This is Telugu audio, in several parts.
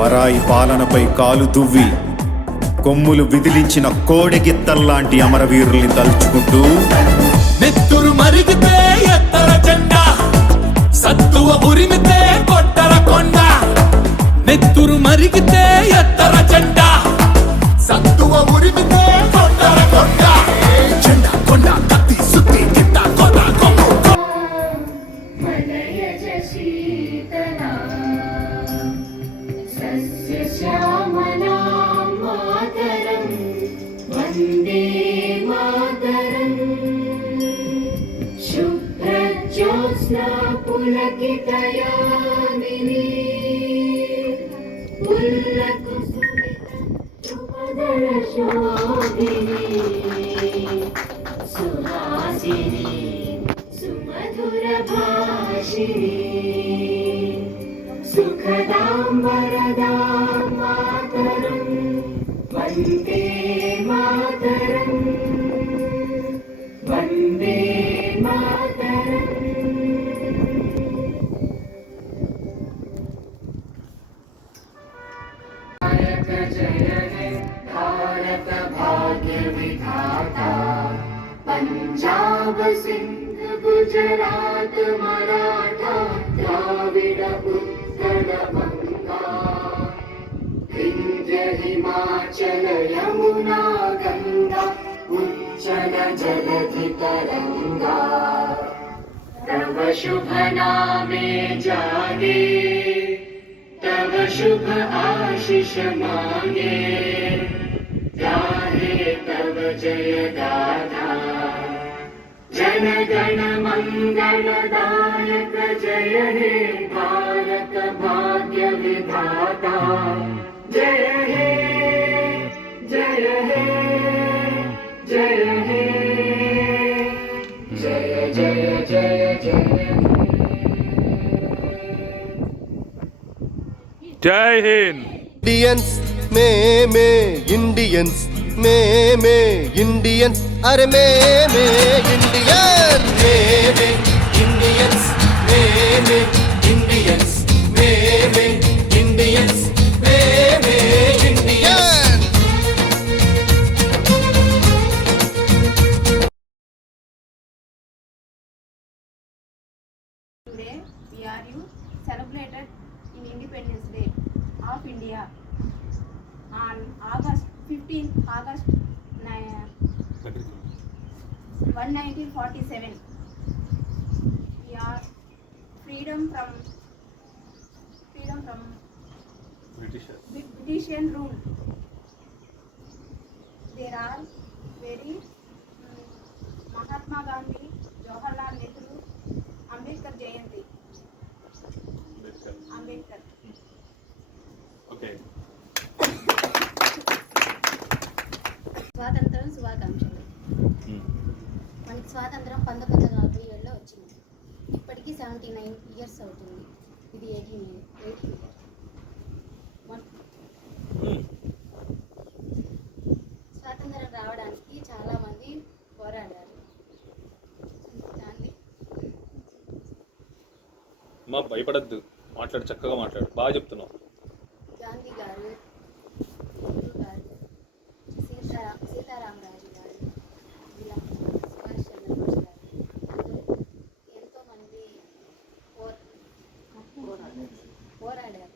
పరాయి పాలనపై కాలు దువ్వి కొమ్ములు విదిలించిన కోడెగిత్తల్లాంటి అమరవీరుల్ని తలుచుకుంటూ నెత్తురు మరిగితే ఎత్తర జెండా, సత్తువ ఉరిమితే కొట్టర కొండ. నెత్తురు మరిగితే ఎత్తర జెండా, సత్తువ ఉరిమితే కొట్టర కొండ. జెండా కొండ కత్తి సుత్తి గిట్ట కొట్ట కొమ్ము. వందే మాతరం శుభ్రజ్యోత్స్నా పులకితయామినీ పుల్లకుసుమితశోభినీ సుహాసినీ సుమధురభాషిణీ సుఖదాం వరదాం మాతరం వందే మాతరం వందే మాతరం. నాయక జయ హే భారత భాగ్య విధాతా, పంజాబ్ సింధ్ గుజరాత్ మరాఠా ద్రావిడ ఉత్కళ గంగా, వింధ్య హిమాచల యమునా గంగా ఉజ్జల జలధి तरंगा. तव शुभ नामे जागे, तव शुभ आशीष मांगे, गाहे तव जय गाथा. जन गण मंगल दायक जय हे भारत भाग्य विधाता. जय हे जय हे जय हे जय जय जय जय जय हिंद. इंडियंस में इंडियंस में इंडियंस, अरे में इंडियन में इंडियंस में इंडियंस में इंडियंस में Indian. Today we are you celebrated in Independence Day of India on August 15th August 1947. We are freedom from Britishian rule. There are very Mahatma Gandhi, Jawaharlal Nehru, Ambedkar Jayanti. Ambedkar. Okay. స్వాతంత్రం శుభాకాంక్షలు. మనకి స్వాతంత్రం 1947లో వచ్చింది. ఇప్పటికీ 79 ఇయర్స్ అవుతుంది. ఇది 18 ఇయర్. స్వాతంత్రం రావడానికి చాలామంది పోరాడారు. మా భయపడద్దు, మాట్లాడు, చక్కగా మాట్లాడు, బాగా చెప్తున్నావు. గాంధీ గారు, నెహ్రూ గారు, సీతారామరాజు గారు, ఇలా సుభాష్ చంద్రబోస్ గారు, అందరూ ఎంతోమంది పోరాడారు.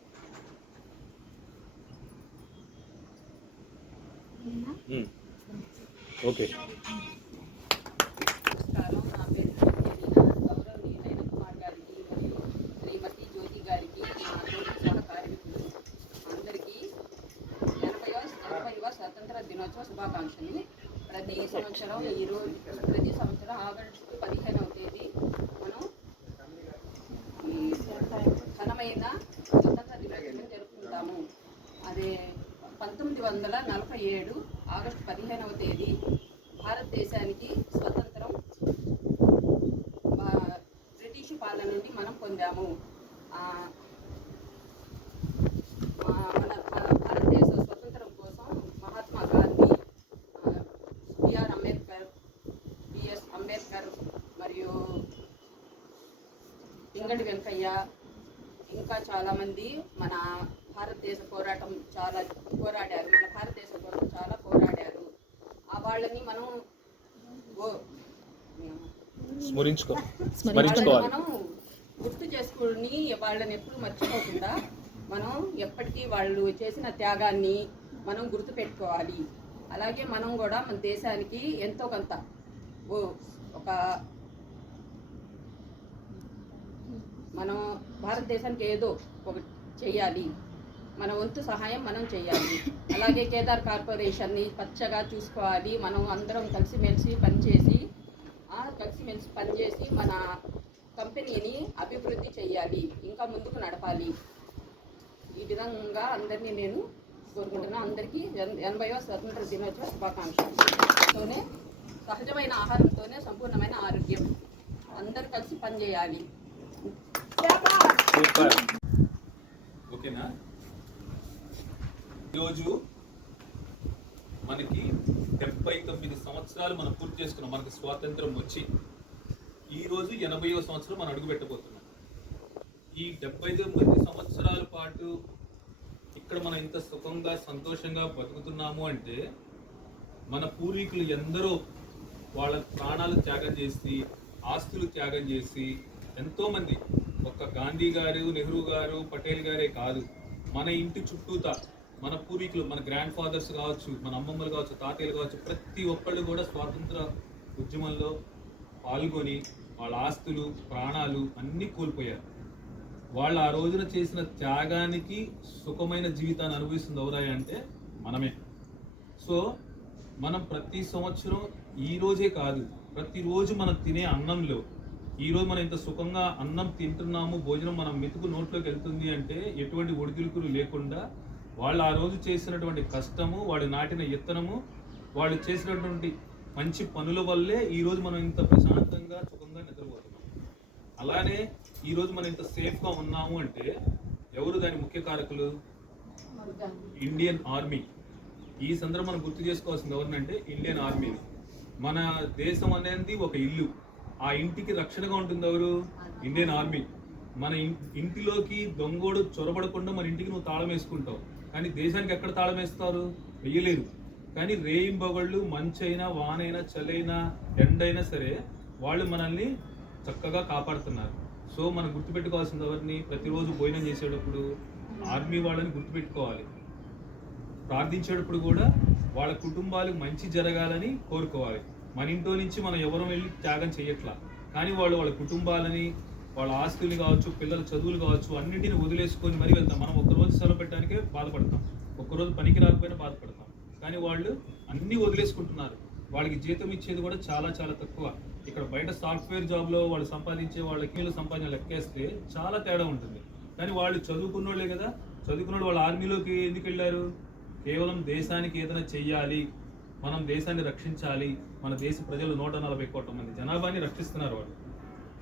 ఓకే. నమస్కారం. నా పేరు గౌరవనీయులైన కుమార్ గారికి మరియు శ్రీమతి జ్యోతి గారికి, నా తోటి సహకార్మికులు అందరికీ 80వ స్వతంత్ర దినోత్సవ శుభాకాంక్షలు. ప్రతి సంవత్సరం ఆగస్టు 15వ తేదీ మనం ఈ ఘనమైన స్వతంత్ర దినోత్సవం జరుపుకుంటాము. అదే 1947 ఆగస్టు 15వ తేదీ భారతదేశానికి స్వతంత్రం బ్రిటిష్ పాలన నుండి మనం పొందాము. మన భారతదేశ స్వతంత్రం కోసం మహాత్మా గాంధీ, బిఎస్ అంబేద్కర్ మరియు పింగళి వెంకయ్య, ఇంకా చాలామంది మన భారతదేశ పోరాటం చాలా పోరాడారు, మన భారతదేశం కోసం చాలా పోరాడారు. ఆ వాళ్ళని మనం స్మరించుకోవాలి. మనం గుర్తు చేసుకుని వాళ్ళని ఎప్పుడు మర్చిపోకుండా మనం ఎప్పటికీ వాళ్ళు చేసిన త్యాగాన్ని మనం గుర్తు పెట్టుకోవాలి. అలాగే మనం కూడా మన దేశానికి ఎంతో కొంత ఒక మనం భారతదేశానికి ఏదో ఒకటి చెయ్యాలి, మన వంతు సహాయం మనం చేయాలి. అలాగే కేదార్ కార్పొరేషన్ని పచ్చగా చూసుకోవాలి. మనం అందరం కలిసిమెలిసి పనిచేసి మన కంపెనీని అభివృద్ధి చేయాలి, ఇంకా ముందుకు నడపాలి. ఈ విధంగా అందరినీ నేను కోరుకుంటున్నాను. అందరికీ 80వ స్వతంత్ర దినోత్సవ శుభాకాంక్షలతోనే సహజమైన ఆహారంతోనే సంపూర్ణమైన ఆరోగ్యం. అందరూ కలిసి పనిచేయాలి. సూపర్. ఓకేనా? ఈరోజు మనకి 79 సంవత్సరాలు మనం పూర్తి చేసుకున్నాం. మనకి స్వాతంత్రం వచ్చి ఈరోజు 80వ సంవత్సరం మనం అడుగు పెట్టబోతున్నాం. ఈ 79 సంవత్సరాల పాటు ఇక్కడ మనం ఇంత సుఖంగా సంతోషంగా బతుకుతున్నాము అంటే మన పూర్వీకులు ఎందరో వాళ్ళ ప్రాణాలు త్యాగం చేసి, ఆస్తులు త్యాగం చేసి, ఎంతోమంది, ఒక్క గాంధీ గారు, నెహ్రూ గారు, పటేల్ గారే కాదు, మన ఇంటి చుట్టూతా మన పూర్వీకులు, మన గ్రాండ్ ఫాదర్స్ కావచ్చు, మన అమ్మమ్మలు కావచ్చు, తాతయ్యలు కావచ్చు, ప్రతి ఒక్కళ్ళు కూడా స్వాతంత్ర ఉద్యమంలో పాల్గొని వాళ్ళ ఆస్తులు, ప్రాణాలు అన్నీ కోల్పోయారు. వాళ్ళు ఆ రోజున చేసిన త్యాగానికి సుఖమైన జీవితాన్ని అనుభవిస్తుంది ఎవరాయి అంటే మనమే. సో మనం ప్రతి సంవత్సరం ఈ రోజే కాదు, ప్రతిరోజు మనం తినే అన్నంలో, ఈరోజు మనం ఇంత సుఖంగా అన్నం తింటున్నాము, భోజనం మనం మెతుకు నోట్లోకి వెళ్తుంది అంటే ఎటువంటి ఒడిదుడుకులు లేకుండా వాళ్ళు ఆ రోజు చేసినటువంటి కష్టము, వాళ్ళు నాటిన విత్తనము, వాళ్ళు చేసినటువంటి మంచి పనుల వల్లే ఈరోజు మనం ఇంత ప్రశాంతంగా సుఖంగా నిద్రపోతున్నాం. అలానే ఈరోజు మనం ఇంత సేఫ్గా ఉన్నాము అంటే ఎవరు దాని ముఖ్య కారకులు? Indian army. ఈ సందర్భం మనం గుర్తు చేసుకోవాల్సింది ఎవరినంటే ఇండియన్ ఆర్మీ. మన దేశం అనేది ఒక ఇల్లు, ఆ ఇంటికి రక్షణగా ఉంటుంది ఎవరు? Indian army. మన ఇంటిలోకి దొంగోడు చొరబడకుండా మన ఇంటికి నువ్వు తాళం వేసుకుంటావు, కానీ దేశానికి ఎక్కడ తాళం వేస్తారు? వెయ్యలేరు. కానీ రేయింబగళ్ళు, మంచైనా, వానైనా, చలైనా, ఎండైనా సరే వాళ్ళు మనల్ని చక్కగా కాపాడుతున్నారు. సో మనం గుర్తుపెట్టుకోవాల్సింది ఎవరిని? ప్రతిరోజు భోజనం చేసేటప్పుడు ఆర్మీ వాళ్ళని గుర్తుపెట్టుకోవాలి. ప్రార్థించేటప్పుడు కూడా వాళ్ళ కుటుంబాలకు మంచి జరగాలని కోరుకోవాలి. మన ఇంట్లో నుంచి మనం ఎవరు వెళ్ళి త్యాగం చేయట్లా, కానీ వాళ్ళు వాళ్ళ కుటుంబాలని, వాళ్ళ ఆస్తులు కావచ్చు, పిల్లల చదువులు కావచ్చు, అన్నింటిని వదిలేసుకొని మరీ వెళ్తాం. మనం ఒక్కరోజు సెలవు పెట్టడానికే బాధపడతాం, ఒక్కరోజు పనికి రాకపోయినా బాధపడతాం, కానీ వాళ్ళు అన్నీ వదిలేసుకుంటున్నారు. వాళ్ళకి జీతం ఇచ్చేది కూడా చాలా చాలా తక్కువ. ఇక్కడ బయట సాఫ్ట్వేర్ జాబ్లో వాళ్ళు సంపాదించే వాళ్ళకి సంపాదన లెక్కేస్తే చాలా తేడా ఉంటుంది. కానీ వాళ్ళు చదువుకున్నోళ్ళే కదా, చదువుకున్న వాళ్ళు ఆర్మీలోకి ఎందుకు వెళ్ళారు? కేవలం దేశానికి ఏదైనా చెయ్యాలి, మనం దేశాన్ని రక్షించాలి, మన దేశ ప్రజలు 140 కోట్ల మంది జనాభాని రక్షిస్తున్నారు వాళ్ళు.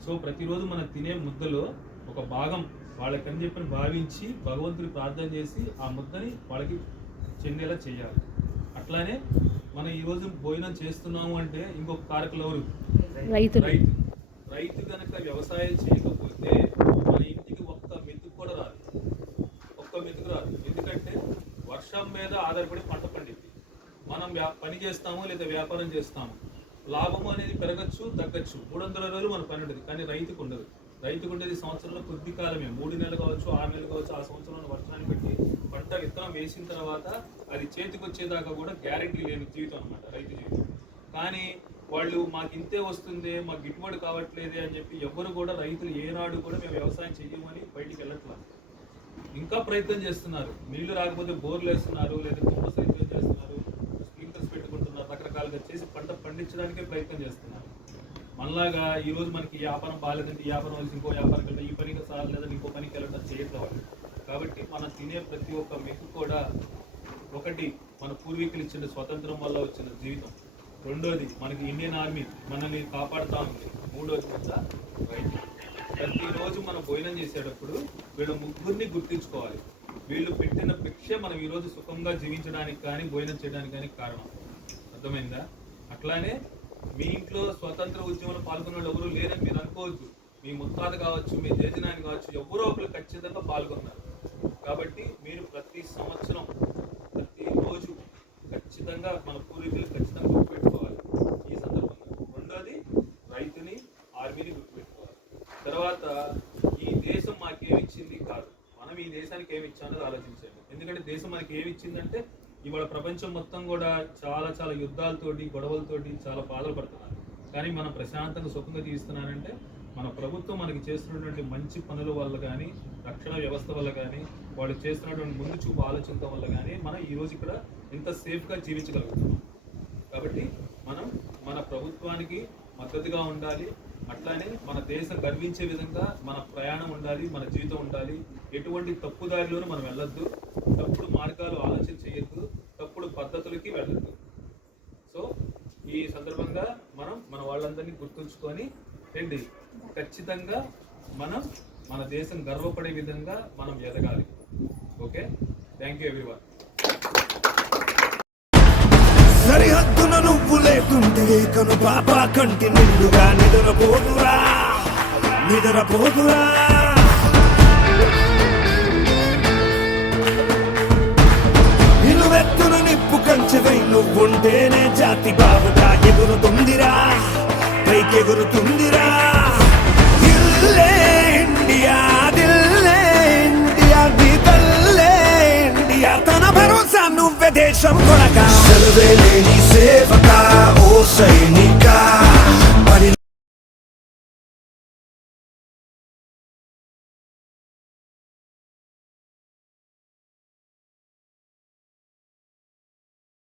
సో ప్రతిరోజు మనం తినే ముద్దలో ఒక భాగం వాళ్ళకని చెప్పని భావించి భగవంతుని ప్రార్థన చేసి ఆ ముద్దని వాళ్ళకి చెందేలా చేయాలి. అట్లానే మనం ఈరోజు భోజనం చేస్తున్నాము అంటే ఇంకొక కారకులు ఎవరు? రైతు కనుక వ్యవసాయం చేయకపోతే మన ఇంటికి ఒక్క మెతుకు కూడా రాదు, ఒక్క మెతుకు రాదు. ఎందుకంటే వర్షం మీద ఆధారపడి పంట పండింది. మనం పని చేస్తాము లేదా వ్యాపారం చేస్తాము, లాభము అనేది పెరగచ్చు తగ్గచ్చు, 300 రోజులు మన పని ఉంటుంది. కానీ రైతుకు ఉండదు. రైతుకు ఉండేది సంవత్సరంలో కొద్ది కాలమే, 3 నెలలు కావచ్చు, 6 నెలలు కావచ్చు. ఆ సంవత్సరంలో వర్షాన్ని బట్టి పంట విత్తనం వేసిన తర్వాత అది చేతికి వచ్చేదాకా కూడా గ్యారెంటీ లేని జీవితం అనమాట రైతు జీవితం. కానీ వాళ్ళు మాకు ఇంతే వస్తుంది, మాకు గిట్టుబాటు కావట్లేదే అని చెప్పి ఎవరు కూడా, రైతులు ఏనాడు కూడా మేము వ్యవసాయం చెయ్యమని బయటికి వెళ్ళట్లేదు. ఇంకా ప్రయత్నం చేస్తున్నారు. నీళ్లు రాకపోతే బోర్లు వేస్తున్నారు, లేదా కుంభ సైతం చేస్తున్నారు, స్ప్రింక్లర్స్ పెట్టుకుంటున్నారు, రకరకాలుగా చేసి పంట పండించడానికే ప్రయత్నం చేస్తున్నారు. మనలాగా ఈరోజు మనకి వ్యాపారం బాగాలేదంటే వ్యాపారం వచ్చి ఇంకో వ్యాపారం వెళ్ళడం, ఈ పనికి సార్ లేదా ఇంకో పనికి వెళ్ళడం చేయట్లేదు. కాబట్టి మనం తినే ప్రతి ఒక్క మెక్కు కూడా ఒకటి మన పూర్వీకులు ఇచ్చిన స్వతంత్రం వల్ల వచ్చిన జీవితం, రెండోది మనకి ఇండియన్ ఆర్మీ మనల్ని కాపాడుతూ ఉంది, మూడోది కూడా రైతు. ప్రతిరోజు మనం భోజనం చేసేటప్పుడు వీళ్ళ ముగ్గురిని గుర్తించుకోవాలి. వీళ్ళు పెట్టిన భిక్షే మనం ఈరోజు సుఖంగా జీవించడానికి కానీ భోజనం చేయడానికి కానీ కారణం. అర్థమైందా? అట్లానే మీ ఇంట్లో స్వతంత్ర ఉద్యమంలో పాల్గొన్న వాళ్ళు ఎవరు లేరని మీరు అనుకోవద్దు. మీ ముత్తాత కావచ్చు, మీ జేజనాయన కావచ్చు, ఎవరో ఒకరు ఖచ్చితంగా పాల్గొన్నారు. కాబట్టి మీరు ప్రతి సంవత్సరం ప్రతిరోజు ఖచ్చితంగా మన పూర్వీకులు ఖచ్చితంగా గుర్తుపెట్టుకోవాలి ఈ సందర్భంగా. రెండోది రైతుని ఆర్మీని గుర్తుపెట్టుకోవాలి. తర్వాత ఈ దేశం మాకేమిచ్చింది కాదు, మనం ఈ దేశానికి ఏమి ఇచ్చామనేది ఆలోచించాలి. ఎందుకంటే దేశం మనకి ఏమి ఇచ్చిందంటే ఇవాళ ప్రపంచం మొత్తం కూడా చాలా చాలా యుద్ధాలతోటి గొడవలతోటి చాలా బాధలు పడుతున్నారు. కానీ మనం ప్రశాంతంగా సుఖంగా జీవిస్తున్నారంటే మన ప్రభుత్వం మనకి చేస్తున్నటువంటి మంచి పనుల వల్ల కానీ, రక్షణ వ్యవస్థ వల్ల కానీ, వాళ్ళు చేస్తున్నటువంటి ముందు చూపు ఆలోచనతో వల్ల కానీ మనం ఈరోజు ఇక్కడ ఇంత సేఫ్గా జీవించగలుగుతున్నాం. కాబట్టి మనం మన ప్రభుత్వానికి మద్దతుగా ఉండాలి. అట్లానే మన దేశం గర్వించే విధంగా మన ప్రయాణం ఉండాలి, మన జీవితం ఉండాలి. ఎటువంటి తప్పుదారిలోనూ మనం వెళ్ళొద్దు, తప్పుడు మార్గాలు ఆలోచన చేయొద్దు, తప్పుడు పద్ధతులకి వెళ్ళొద్దు. సో ఈ సందర్భంగా మనం మన వాళ్ళందరినీ గుర్తుంచుకొని ఏంటి ఖచ్చితంగా మనం మన దేశం గర్వపడే విధంగా మనం ఎదగాలి. Okay, thank you everyone. సరిహద్దున నువ్వు లేకుంటే కను పాప కంటి నిండుగా నిద్రపోదురా నిద్రపోదురా. నిలువెత్తున నిప్పు కంచెవై నువ్వుంటేనే జాతి బావుగా ఎగురుతుందిరా, పైకెగురుతుందిరా. దిల్లే ఇండియా, దిల్లే ఇండియా, నీ తల్లే ఇండియా, తన భరోసా నువ్వే దేశం కొనక. సెలవే లేని సేవక ఓ సై